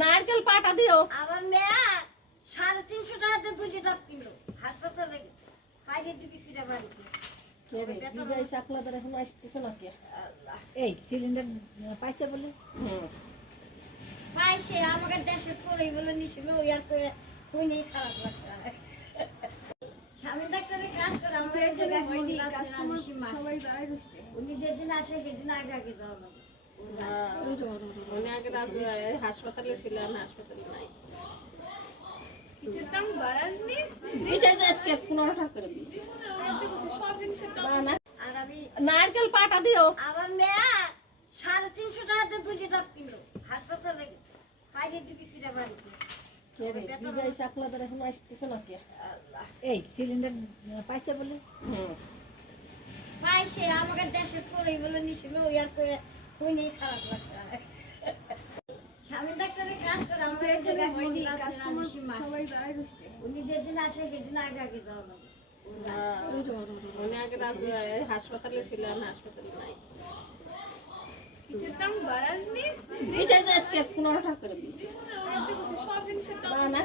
নারকেল পাটা দিও। আমার মেয়া 350 টাকাতে 2 লিটার কিনলো হাসপাতালে খাইয়ে দিবি কিনা বাড়িতে। বিজয় চাকলাদার এখন আসতেছে নাকি? এই সিলিন্ডার পাইছে বলে পাইছে আমাকে দেশে চলে বলে নিছিল ইয়ার করে শুনে খারাপ লাগছে। স্বামী ডাক্তারের কাজ করে আমার জায়গায় সবাই দাঁড়ায় গেছে। উনি যেদিন আসে সেদিন আগে আগে যাওয়া লাগে। উনি আগে হাসপাতালে ছিলেন, হাসপাতালে নাই। পিঠের দাম বাড়াননি। বিজয় যে আজকে 15 টাকা করে দিয়েছে। সব জিনিসের দাম না না, আর আমি নারকেল পাটা দিও। আমার মেয়া 350 টাকাতে 2 লিটার কিনলো হাসপাতালে খাইয়ে দিবি কিনা বাড়িতে। বিজয় চাকলাদার এখন আসতেছে নাকি? এই সিলিন্ডার পাইছে বলে পাইছে আমাকে দেশে চলে বলে নিছিল ইয়ার করে শুনে খারাপ লাগছে। স্বামী ডাক্তারের কাজ করে আমার জায়গায় সবাই দাঁড়ায় গেছে। উনি যেদিন আসে সেদিন আগে আগে যাওয়া লাগে। উনি আগে হাসপাতালে ছিলেন, হাসপাতালে নাই। পিঠের দাম বাড়াননি। বিজয় যে আজকে 15 টাকা করে দিয়েছে। সব জিনিসের দাম না না,